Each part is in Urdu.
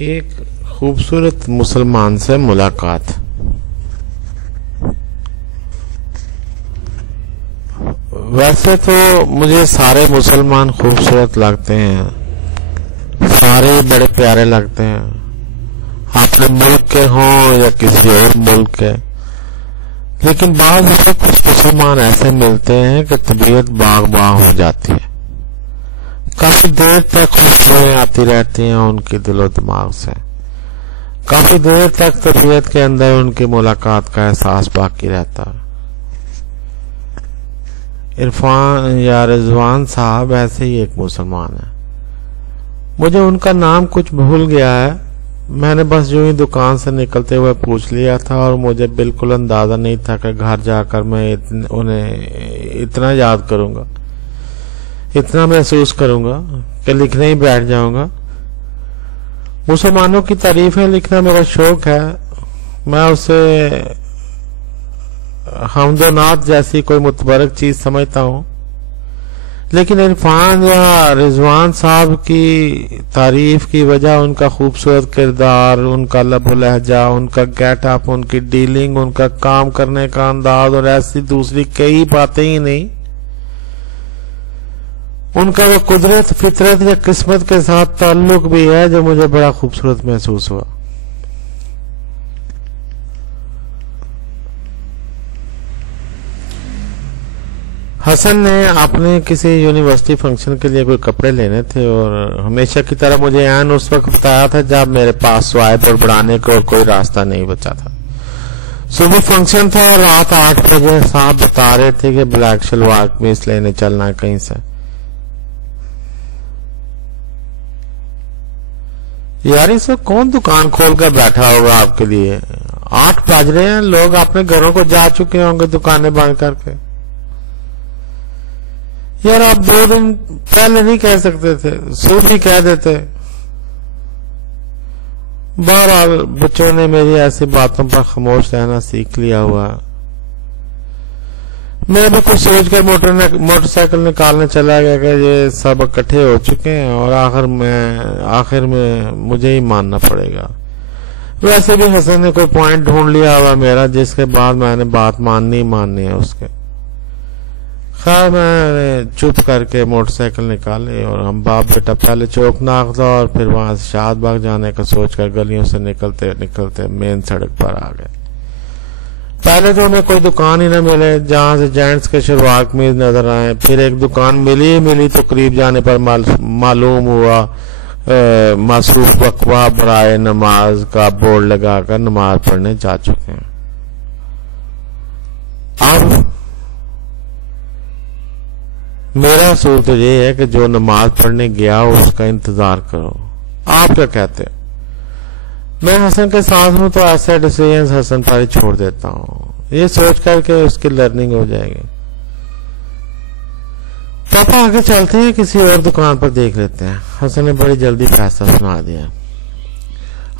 ایک خوبصورت مسلمان سے ملاقات. ویسے تو مجھے سارے مسلمان خوبصورت لگتے ہیں, سارے بڑے پیارے لگتے ہیں, اپنے ملک کے ہوں یا کسی اور ملک کے. لیکن بعض کچھ مسلمان ایسے ملتے ہیں کہ طبیعت باغ باغ ہو جاتی ہے, کافی دیر تک خوشبوئیں آتی رہتی ہیں ان کی دل و دماغ سے, کافی دیر تک طبیعت کے اندر ان کی ملاقات کا احساس باقی رہتا ہے. عرفان یا رضوان صاحب ایسے ہی ایک مسلمان ہے. مجھے ان کا نام کچھ بھول گیا ہے, میں نے بس جو ہی دکان سے نکلتے ہوئے پوچھ لیا تھا, اور مجھے بالکل اندازہ نہیں تھا کہ گھر جا کر میں انہیں اتنا یاد کروں گا, اتنا محسوس کروں گا کہ لکھنے ہی بیٹھ جاؤں گا. مسلمانوں کی تعریفیں لکھنا میرا شوق ہے. میں اسے حمد و نعت جیسی کوئی متبرک چیز سمجھتا ہوں, لیکن عرفان یا رضوان صاحب کی تعریف کی وجہ ان کا خوبصورت کردار, ان کا لب و لہجہ, ان کا گیٹ اپ, ان کی ڈیلنگ, ان کا کام کرنے کا انداز اور ایسی دوسری کئی باتیں ہی نہیں, ان کا وہ قدرت, فطرت یا قسمت کے ساتھ تعلق بھی ہے جو مجھے بڑا خوبصورت محسوس ہوا. حسن نے اپنے کسی یونیورسٹی فنکشن کے لیے کوئی کپڑے لینے تھے, اور ہمیشہ کی طرح مجھے عین اس وقت بتایا تھا جب میرے پاس سوائپ اور بڑھانے کا اور کوئی راستہ نہیں بچا تھا. صبح فنکشن تھا, رات 8 بجے صاحب بتا رہے تھے کہ بلیک شلوار قمیص لینے چلنا ہے کہیں سے. یار اس وقت کون دکان کھول کر بیٹھا ہوگا آپ کے لیے؟ 8 بج رہے ہیں, لوگ اپنے گھروں کو جا چکے ہوں گے دکانیں بند کر کے. یار آپ 2 دن پہلے نہیں کہہ سکتے تھے, صبح ہی کہہ دیتے. بہرحال بچوں نے میری ایسی باتوں پر خاموش رہنا سیکھ لیا ہوا. میں بھی کچھ سوچ کر موٹر سائیکل نکالنے چلا گیا کہ یہ سب اکٹھے ہو چکے ہیں اور آخر میں مجھے ہی ماننا پڑے گا. ویسے بھی حسن نے کوئی پوائنٹ ڈھونڈ لیا ہوا میرا, جس کے بعد میں نے بات ماننی ہے اس کے. خیر میں نے چپ کر کے موٹر سائیکل نکالی اور ہم باپ بیٹا پہلے چوک ناغدہ اور پھر وہاں سے شاد باغ جانے کا سوچ کر گلیوں سے نکلتے مین سڑک پر آ گئے. پہلے تو ہمیں کوئی دکان ہی نہ ملے جہاں سے جینٹس کے شلوار قمیض نظر آئے. پھر ایک دکان ملی تو قریب جانے پر معلوم ہوا مصروف وقفہ برائے نماز کا بورڈ لگا کر نماز پڑھنے جا چکے ہیں. اب میرا اصول تو یہ ہے کہ جو نماز پڑھنے گیا اس کا انتظار کرو. آپ کیا کہتے ہیں؟ میں حسن کے ساتھ ہوں تو ایسے ڈیسیژنز حسن پر ہی چھوڑ دیتا ہوں, یہ سوچ کر کے اس کی لرننگ ہو جائے گی. پاپا آگے چلتے ہیں, کسی اور دکان پر دیکھ لیتے ہیں. حسن نے بڑی جلدی فیصلہ سنا دیا.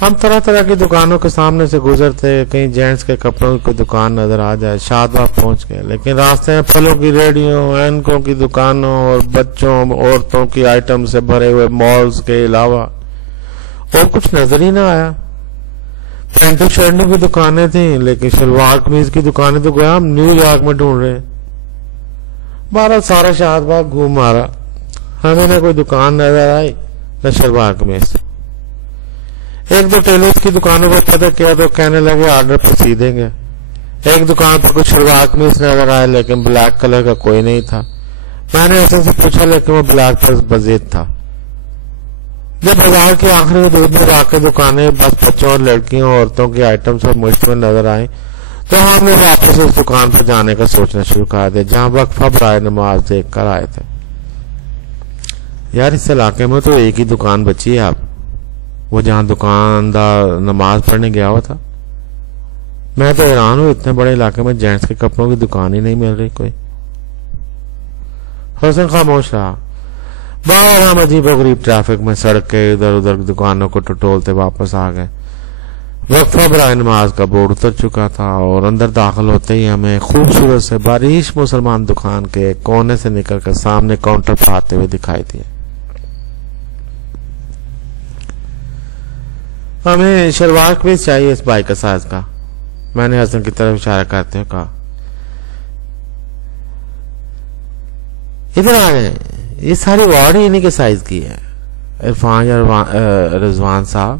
ہم طرح طرح کی دکانوں کے سامنے سے گزرتے, کہیں جینٹس کے کپڑوں کی دکان نظر آ جائے. شاد باغ پہنچ گئے, لیکن راستے میں پھلوں کی ریڑھیوں, اینکوں کی دکانوں اور بچوں عورتوں کی آئٹم سے بھرے ہوئے مالز کے علاوہ اور کچھ نظر ہی نہ آیا. پینٹوں شرٹوں کی دکانیں تھیں, لیکن شلوار قمیض کی دکانیں تو گویا ہم نیو یارک میں ڈھونڈ رہے. بارہ سارا شاد باغ گھوم مارا, ہمیں نہ کوئی دکان نظر آئی نہ شلوار قمیض. ایک دو ٹیلرز کی دکانوں پر پتہ کیا تو کہنے لگے آرڈر پر سی دیں گے. ایک دکان پر کچھ شلوار قمیض نظر آئے, لیکن بلیک کلر کا کوئی نہیں تھا. میں نے حسن سے پوچھا, لیکن وہ بلیک پر مزید تھا. جب بازار کی آخری حدود میں واقع دکانیں بس بچوں اور لڑکیوں عورتوں کی آئٹم سے مشتمل نظر آئیں تو ہم نے واپس اس دکان پر جانے کا سوچنا شروع کر دیا جہاں وقفہ برائے نماز دیکھ کر آئے تھے. یار اس علاقے میں تو ایک ہی دکان بچی ہے, آپ وہ جہاں دکاندار نماز پڑھنے گیا ہوا تھا. میں تو حیران ہوں, اتنے بڑے علاقے میں جینٹس کے کپڑوں کی دکان ہی نہیں مل رہی کوئی. حسن خاموش رہا. باہر ہم عجیب و غریب ٹریفک میں سڑک کے ادھر ادھر دکانوں کو ٹٹولتے واپس آ گئے. وقفہ برائے نماز کا بورڈ اتر چکا تھا اور اندر داخل ہوتے ہی ہمیں خوبصورت سے باریش مسلمان دکان کے کونے سے نکل کر سامنے کاؤنٹر پر آتے ہوئے دکھائی دیے. ہمیں شلوار قمیض چاہیے اس بھائی کا سائز کا. میں نے حسن کی طرف اشارہ کرتے ہوئے کہا. ادھر آ گئے, یہ ساری وارڈ ہی انہیں کے سائز کی ہے. عرفان یا رضوان صاحب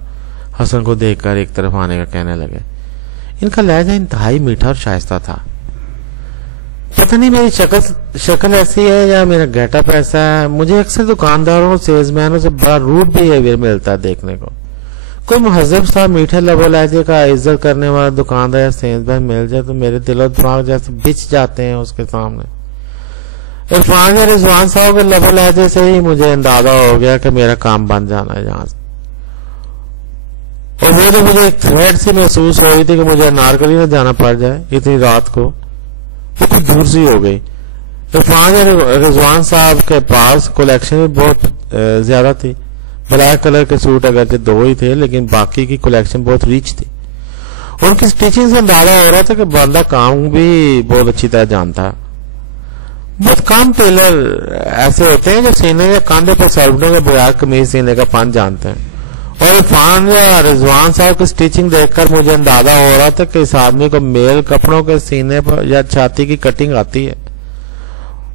حسن کو دیکھ کر ایک طرف آنے کا کہنے لگے. ان کا لہجہ انتہائی میٹھا اور شائستہ تھا. پتہ نہیں میری شکل ایسی ہے یا میرا گیٹ اپ ایسا ہے, مجھے اکثر دکانداروں اور سیلز مینوں سے بڑا روڈ بیہیویئر ملتا ہے دیکھنے کو. کوئی مہذب صاحب میٹھے لب و لہجے کا عزت کرنے والا دکاندار یا سیلز مین مل جائے تو میرے دل و دماغ جیسے بچ جاتے ہیں اس کے سامنے. عرفان یا رضوان صاحب کے لب و لہجے سے ہی مجھے اندازہ ہو گیا کہ میرا کام بن جانا ہے یہاں سے. اور وہ تو مجھے ایک تھریٹ سی محسوس ہو رہی تھی کہ مجھے انارکلی نہ جانا پڑ جائے اتنی رات کو, وہ کچھ دور سی ہو گئی. عرفان یا رضوان صاحب کے پاس کلیکشن بھی بہت زیادہ تھی. بلیک کلر کے سوٹ اگرچہ 2 ہی تھے لیکن باقی کی کلیکشن بہت ریچ تھی. ان کی سٹیچنگ سے اندازہ ہو رہا تھا کہ بندہ کام بھی بہت اچھی طرح جانتا ہے. بہت کم ٹیلر ایسے ہوتے ہیں جو سینے یا کاندھے پر سربنوں کے بغیر قمیض سینے کا فن جانتے ہیں. اور عرفان یا رضوان صاحب کی سٹیچنگ دیکھ کر مجھے اندازہ ہو رہا تھا کہ اس آدمی کو میل کپڑوں کے سینے پر یا چھاتی کی کٹنگ آتی ہے.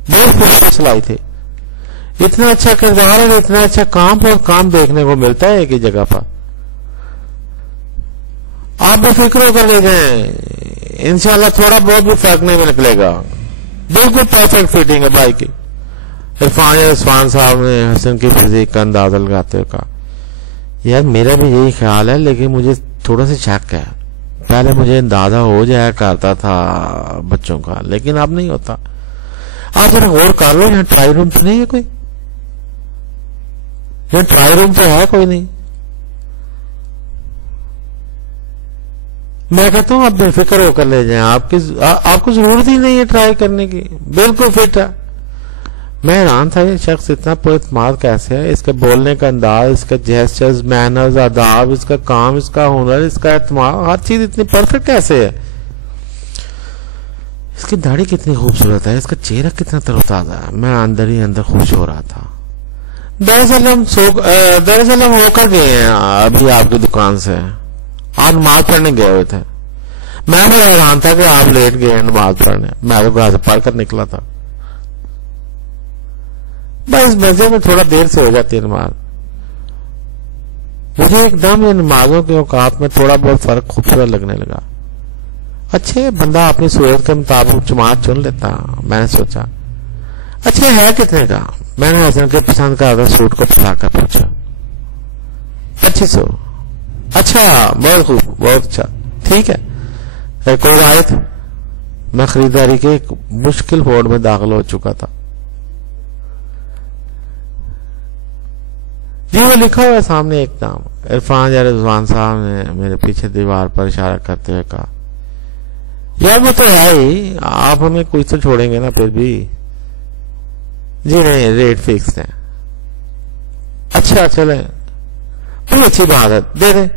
بہت خوبصورت سلائی تھی. اتنا اچھا کردار اور اتنا اچھا کام پر کام دیکھنے کو ملتا ہے ایک ہی جگہ پر. آپ بے فکر ہو کر لے جائیں, انشاءاللہ تھوڑا بہت بھی فرق نہیں نکلے گا. بالکل پرفیکٹ فٹنگ ہے بھائی کی. عرفان یا رضوان صاحب نے حسن کی فزیک کا اندازہ لگاتے ہوئے کہا. یار میرا بھی یہی خیال ہے لیکن مجھے تھوڑا سا شک ہے. پہلے مجھے اندازہ ہو جایا کرتا تھا بچوں کا لیکن اب نہیں ہوتا. آپ ذرا غور کر لو, یہاں ٹرائی روم تو نہیں ہے کوئی؟ یہاں ٹرائی روم تو ہے کوئی نہیں؟ میں کہتا ہوں آپ بے فکر ہو کر لے جائیں, آپ کو ضرورت ہی نہیں ہے ٹرائی کرنے کی, بالکل فٹ ہے. میں حیران تھا یہ شخص اتنا پر اعتماد کیسے ہے. اس کے بولنے کا انداز, اس کا جیسچرز, مینرز, آداب, اس کا کام, اس کا ہنر, اس کا اعتماد, ہر چیز اتنی پرفیکٹ کیسے ہے. اس کی داڑھی کتنی خوبصورت ہے, اس کا چہرہ کتنا تر و تازہ ہے. میں اندر ہی اندر خوش ہو رہا تھا. دراصل ہم ہو کر گئے ہیں ابھی آپ کی دکان سے. آپ نماز پڑھنے گئے ہوئے تھے. میں بھی حیران تھا کہ آپ لیٹ گئے ہیں نماز پڑھنے. میں تو گھر سے پڑھ کر نکلا تھا. بس مسجد میں تھوڑا دیر سے ہو جاتی ہے نماز. مجھے ایک دم یہ نمازوں کے اوقات میں تھوڑا بہت فرق خوبصورت لگنے لگا. اچھے بندہ اپنی صورت کے مطابق جماعت چن لیتا. میں نے سوچا اچھا ہے کتنے کا. میں نے حسن کے پسند کا سوٹ کو پھلا کر پوچھا. 2500. اچھا, بہت خوب, بہت اچھا, ٹھیک ہے. کوئی رعایت؟ میں خریداری کے ایک مشکل موڈ میں داخل ہو چکا تھا. جی وہ لکھا ہوا ہے سامنے ایک نام. عرفان یا رضوان صاحب نے میرے پیچھے دیوار پر اشارہ کرتے ہوئے کہا. یار وہ تو ہے ہی, آپ ہمیں کچھ تو چھوڑیں گے نا پھر بھی. جی نہیں, ریٹ فکس ہے. اچھا چلے, بڑی اچھی بات ہے, دے دیں.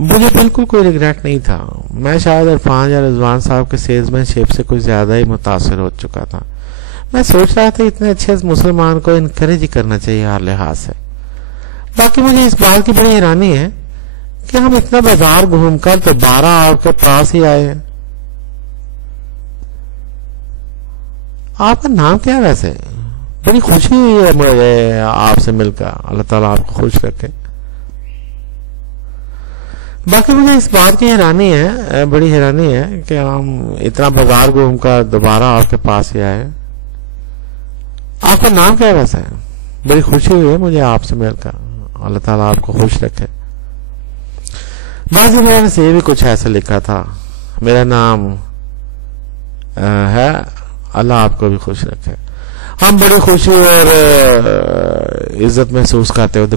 مجھے بالکل کوئی ریگریٹ نہیں تھا. میں شاید عرفان یا رضوان صاحب کے سیلز مین شپ سے کچھ زیادہ ہی متاثر ہو چکا تھا. میں سوچ رہا تھا اتنے اچھے مسلمان کو انکریج ہی کرنا چاہیے ہر لحاظ سے. باقی مجھے اس بات کی بڑی حیرانی ہے کہ ہم اتنا بازار گھوم کر دوبارہ آپ کے پاس ہی آئے ہیں. آپ کا نام کیا ہے ویسے؟ بڑی خوشی ہوئی ہے مجھے آپ سے مل کر. اللہ تعالیٰ آپ کو خوش رکھے. باقی مجھے اس بات کی حیرانی ہے, بڑی حیرانی ہے کہ ہم اتنا بازار گھوم کر دوبارہ آپ کے پاس ہی آئے. آپ کا نام کیا ہے ویسے؟ بڑی خوشی ہوئی ہے مجھے آپ سے مل کر. اللہ تعالیٰ آپ کو خوش رکھے. بعض میں نے یہ بھی کچھ ایسا لکھا تھا, میرا نام ہے, اللہ آپ کو بھی خوش رکھے. ہم بڑی خوشی اور عزت محسوس کرتے ہوئے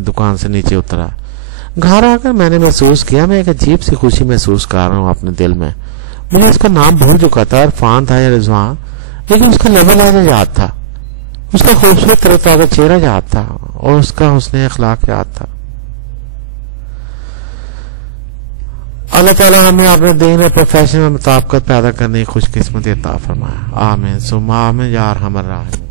دکان سے نیچے اترا. گھر آ کر میں نے محسوس کیا میں ایک عجیب سی خوشی محسوس کر رہا ہوں اپنے دل میں. مجھے اس کا نام بھول چکا تھا, عرفان تھا یا رضوان, لیکن اس کا لیول آج یاد تھا, اس کا خوبصورت تر و تازہ چہرہ یاد تھا اور اس کا حسن اخلاق یاد تھا. اللہ تعالیٰ ہمیں اپنے دین اور پروفیشن میں مطابقت پیدا کرنے کی خوش قسمتی عطا فرمائے. آمین ثم آمین یا ارحم الراحمین.